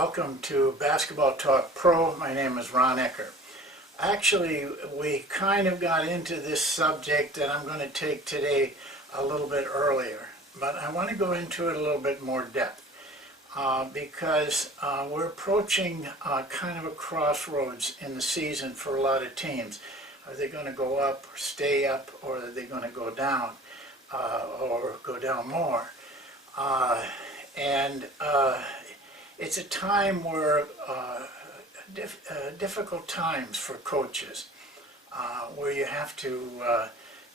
welcome to Basketball Talk Pro. My name is Ron Ekker. Actually, we kind of got into this subject that I'm going to take today a little bit earlier, but I want to go into it a little bit more depth because we're approaching kind of a crossroads in the season for a lot of teams. Are they going to go up or stay up, or are they going to go down or go down more? It's a time where difficult times for coaches, where you have to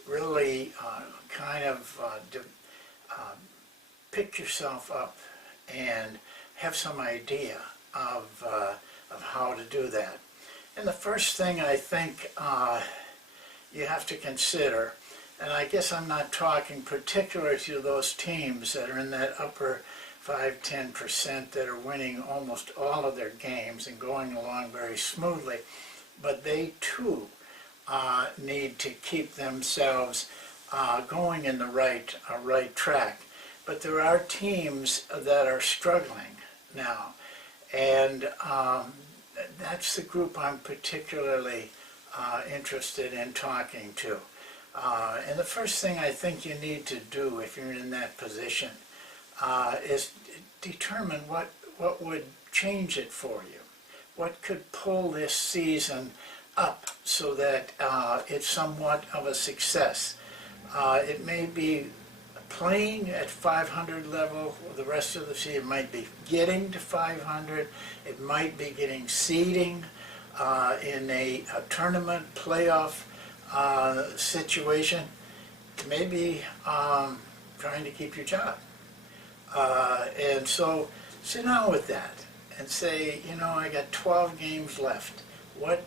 really pick yourself up and have some idea of how to do that. And the first thing I think you have to consider, and I guess I'm not talking particularly to those teams that are in that upper 5–10% that are winning almost all of their games and going along very smoothly, but they too need to keep themselves going in the right track. But there are teams that are struggling now, and that's the group I'm particularly interested in talking to. And the first thing I think you need to do if you're in that position is determine what would change it for you. What could pull this season up so that it's somewhat of a success. It may be playing at 500 level the rest of the season. It might be getting to 500. It might be getting seeding in a tournament playoff situation. Maybe trying to keep your job. And so sit down with that and say, you know, I got 12 games left. What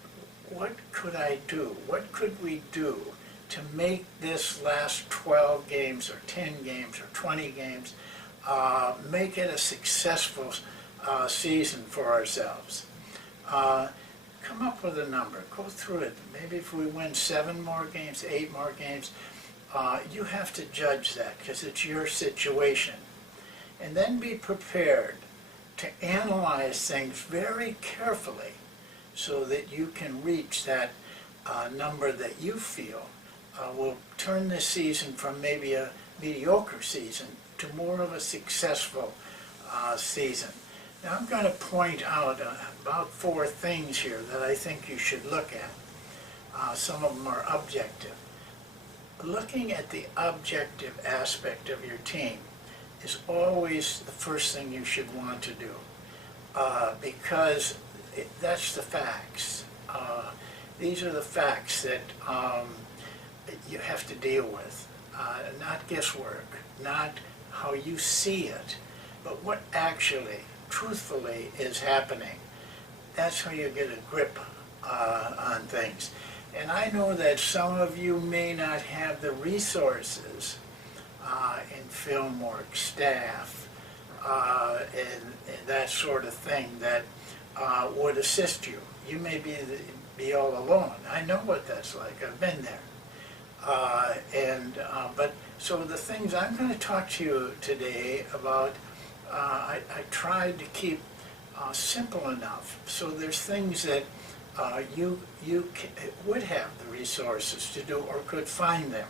could I do? What could we do to make this last 12 games or 10 games or 20 games, make it a successful season for ourselves? Come up with a number. Go through it. Maybe if we win 7 more games, 8 more games, you have to judge that because it's your situation. And then be prepared to analyze things very carefully so that you can reach that number that you feel will turn this season from maybe a mediocre season to more of a successful season. Now I'm going to point out about 4 things here that I think you should look at. Some of them are objective. Looking at the objective aspect of your team is always the first thing you should want to do because that's the facts. These are the facts that you have to deal with, not guesswork, not how you see it, but what actually, truthfully is happening. That's how you get a grip on things. And I know that some of you may not have the resources in film work, staff, and that sort of thing that would assist you. You may be all alone. I know what that's like. I've been there. But so the things I'm going to talk to you today about, I tried to keep simple enough. So there's things that you would have the resources to do or could find them.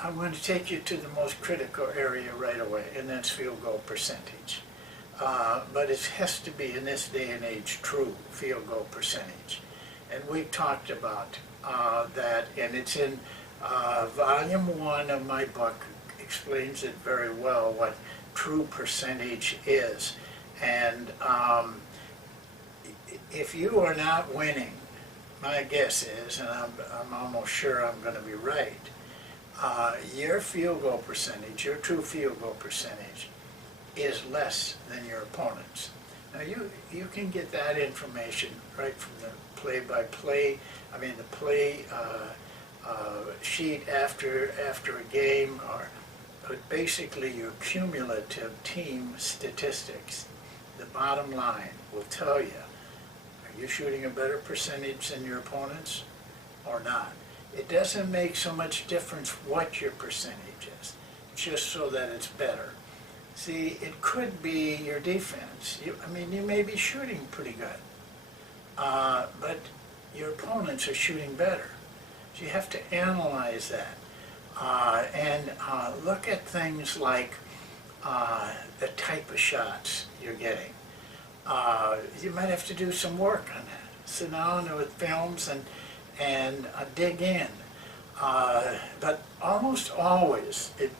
I'm going to take you to the most critical area right away, and that's field goal percentage. But it has to be, in this day and age, true field goal percentage. And we've talked about that, and it's in volume 1 of my book, explains it very well what true percentage is. And if you are not winning, my guess is, and I'm almost sure I'm going to be right, your field goal percentage, your true field goal percentage, is less than your opponent's. Now you can get that information right from the play-by-play, the play sheet after a game, but basically your cumulative team statistics. The bottom line will tell you, are you shooting a better percentage than your opponents or not? It doesn't make so much difference what your percentage is, just so that it's better. See, it could be your defense. I mean, you may be shooting pretty good, but your opponents are shooting better. So you have to analyze that and look at things like the type of shots you're getting. You might have to do some work on that. Sit down with films and dig in. But almost always it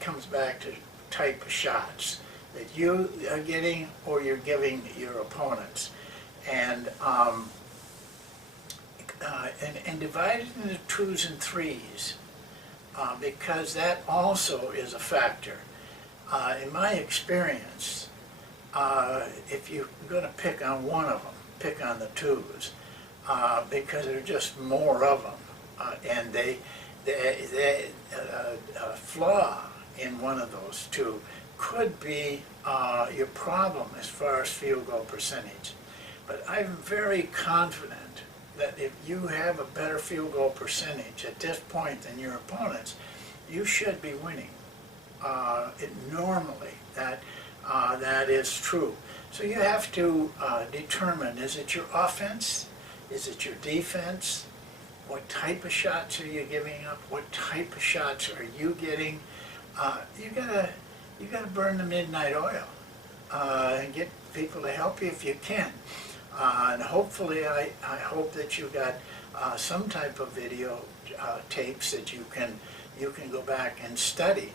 comes back to type of shots that you are getting or you're giving your opponents. And divide it into twos and threes because that also is a factor. In my experience, if you're going to pick on one of them, pick on the twos because there are just more of them, and they a flaw in one of those two could be your problem as far as field goal percentage. But I'm very confident that if you have a better field goal percentage at this point than your opponents, you should be winning. Normally, that is true. So you have to determine, is it your offense? Is it your defense? What type of shots are you giving up? What type of shots are you getting? You gotta burn the midnight oil and get people to help you if you can. And hopefully, I hope that you got some type of video tapes that you can go back and study.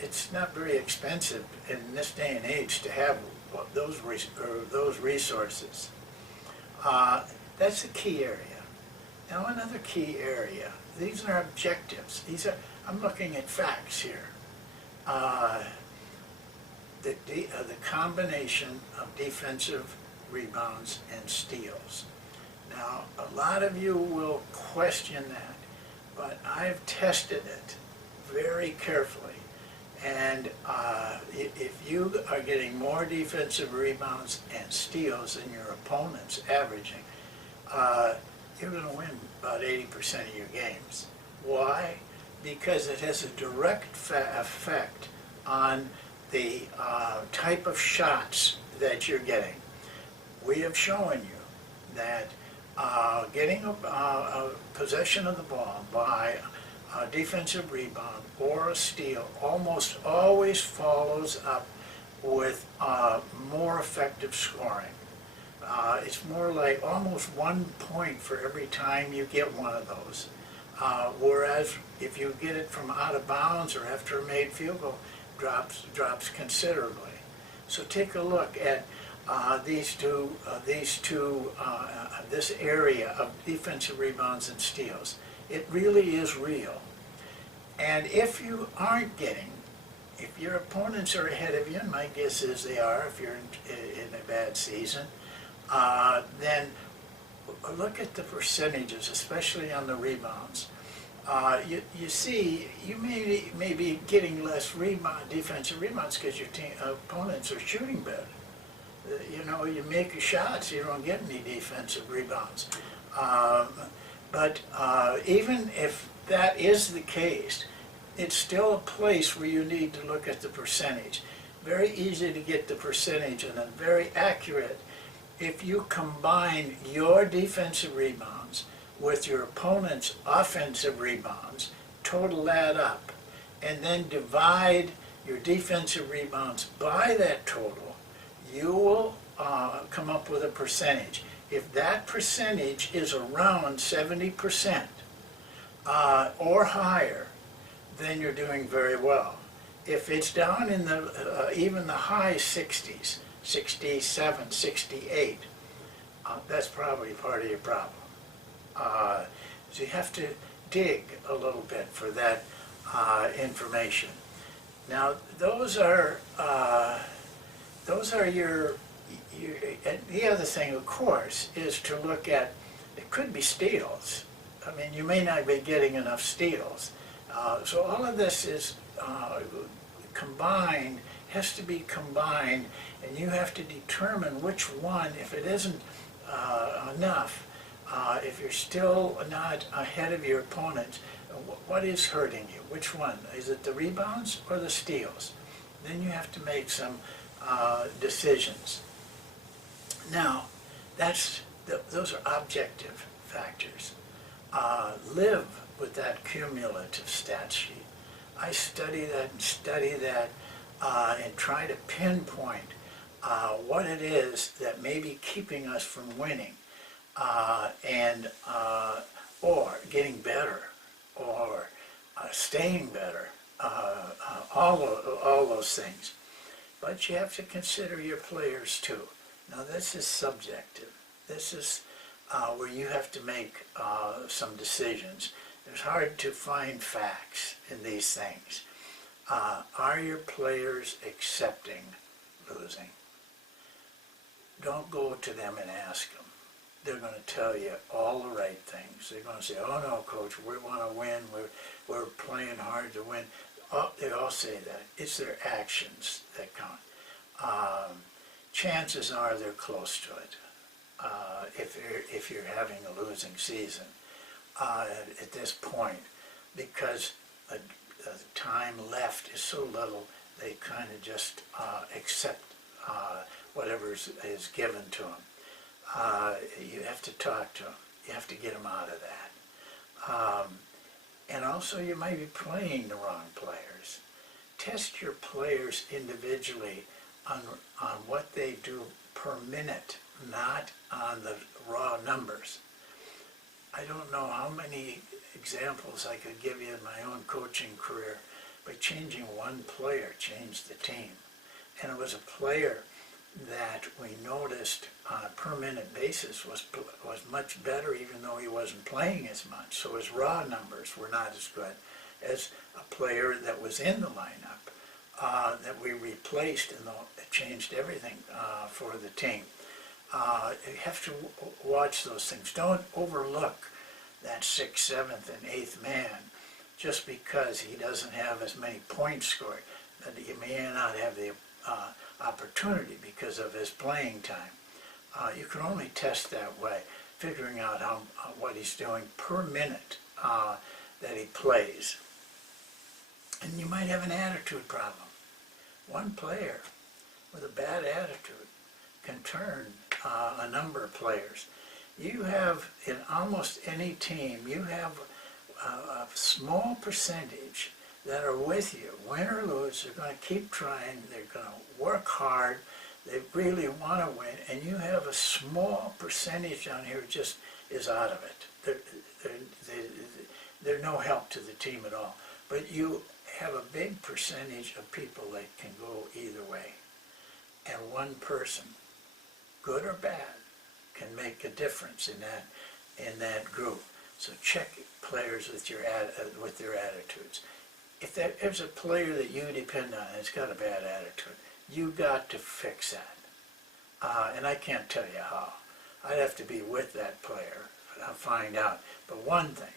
It's not very expensive in this day and age to have those resources. That's the key area. Now another key area. These are objectives. I'm looking at facts here. The combination of defensive rebounds and steals. Now, a lot of you will question that, but I've tested it very carefully. And if you are getting more defensive rebounds and steals than your opponents averaging, you're going to win about 80% of your games. Why? Because it has a direct effect on the type of shots that you're getting. We have shown you that getting a possession of the ball by a defensive rebound or a steal almost always follows up with more effective scoring. It's more like almost 1 point for every time you get one of those. Whereas if you get it from out of bounds or after a made field goal, drops considerably. So take a look at this area of defensive rebounds and steals. It really is real. And if you aren't getting, if your opponents are ahead of you, and my guess is they are if you're in a bad season, then look at the percentages, especially on the rebounds. You see, you may be getting less defensive rebounds because your opponents are shooting better. You know, you make your shots, you don't get any defensive rebounds. But even if that is the case, it's still a place where you need to look at the percentage. Very easy to get the percentage, and then very accurate if you combine your defensive rebounds with your opponent's offensive rebounds, total that up, and then divide your defensive rebounds by that total, you will come up with a percentage. If that percentage is around 70% or higher, then you're doing very well. If it's down in the even the high 60s, 67, 68, that's probably part of your problem. So you have to dig a little bit for that information. Now those are your. And the other thing, of course, is to look at, it could be steals. I mean, you may not be getting enough steals. So all of this is combined, has to be combined, and you have to determine which one, if it isn't enough, if you're still not ahead of your opponent, what is hurting you? Which one? Is it the rebounds or the steals? Then you have to make some decisions. Now, those are objective factors. Live with that cumulative stat sheet. I study that and study that and try to pinpoint what it is that may be keeping us from winning or getting better or staying better, all those things. But you have to consider your players too. Now this is subjective. This is where you have to make some decisions. It's hard to find facts in these things. Are your players accepting losing? Don't go to them and ask them. They're going to tell you all the right things. They're going to say, oh no, coach, we want to win. We're playing hard to win. They all say that. It's their actions that count. Chances are they're close to it if you're having a losing season at this point, because the time left is so little, they kind of just accept whatever is given to them. You have to talk to them. You have to get them out of that. And also you might be playing the wrong players. Test your players individually on what they do per minute, not on the raw numbers. I don't know how many examples I could give you in my own coaching career, but changing one player changed the team. And it was a player that we noticed on a per minute basis was much better, even though he wasn't playing as much. So his raw numbers were not as good as a player that was in the lineup that we replaced, and it changed everything for the team. You have to watch those things. Don't overlook that 6th, 7th, and 8th man just because he doesn't have as many points scored. But he may not have the opportunity because of his playing time. You can only test that way, figuring out what he's doing per minute that he plays. And you might have an attitude problem. One player with a bad attitude can turn a number of players. You have, in almost any team, you have a small percentage that are with you. Win or lose, they're going to keep trying, they're going to work hard, they really want to win, and you have a small percentage down here who just is out of it. They're no help to the team at all. But you have a big percentage of people that can go either way. And one person, good or bad, can make a difference in that group. So check players with their attitudes. If there's a player that you depend on and it's got a bad attitude, you got to fix that. And I can't tell you how. I'd have to be with that player. I'll find out. But one thing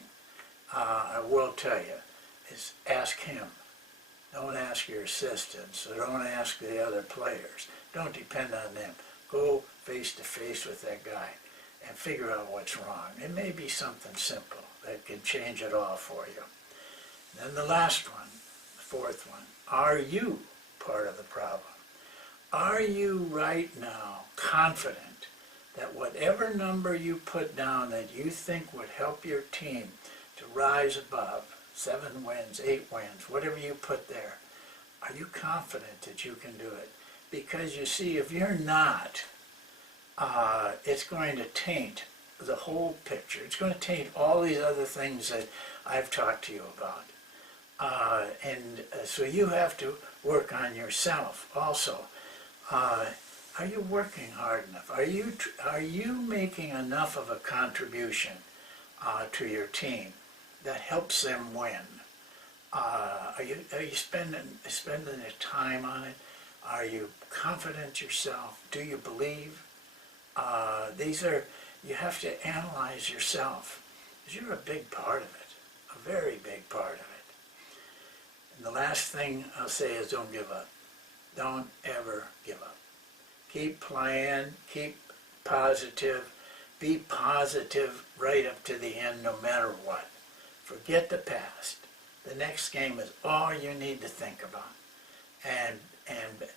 I will tell you is ask him. Don't ask your assistants, or don't ask the other players. Don't depend on them. Go face to face with that guy and figure out what's wrong. It may be something simple that can change it all for you. Then the last one, the fourth one, are you part of the problem? Are you right now confident that whatever number you put down that you think would help your team to rise above, 7 wins, 8 wins, whatever you put there, are you confident that you can do it? Because you see, if you're not, it's going to taint the whole picture. It's going to taint all these other things that I've talked to you about. So you have to work on yourself also. Are you working hard enough? Are you making enough of a contribution to your team that helps them win? Are you spending the time on it? Are you confident yourself? Do you believe? You have to analyze yourself, because you're a big part of it, a very big part of it. And the last thing I'll say is don't give up. Don't ever give up. Keep playing, keep positive, be positive right up to the end no matter what. Forget the past. The next game is all you need to think about. And and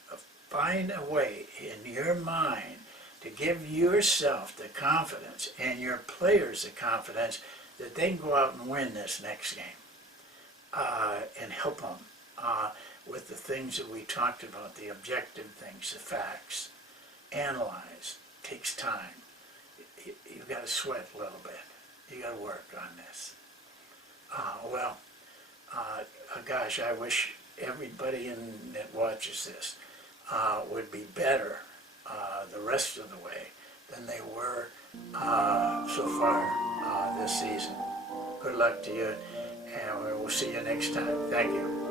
find a way in your mind to give yourself the confidence and your players the confidence that they can go out and win this next game, and help them with the things that we talked about, the objective things, the facts. Analyze. Takes time. You've got to sweat a little bit. You got to work on this. Gosh, I wish everybody that watches this would be better the rest of the way than they were so far this season. Good luck to you, and we'll see you next time. Thank you.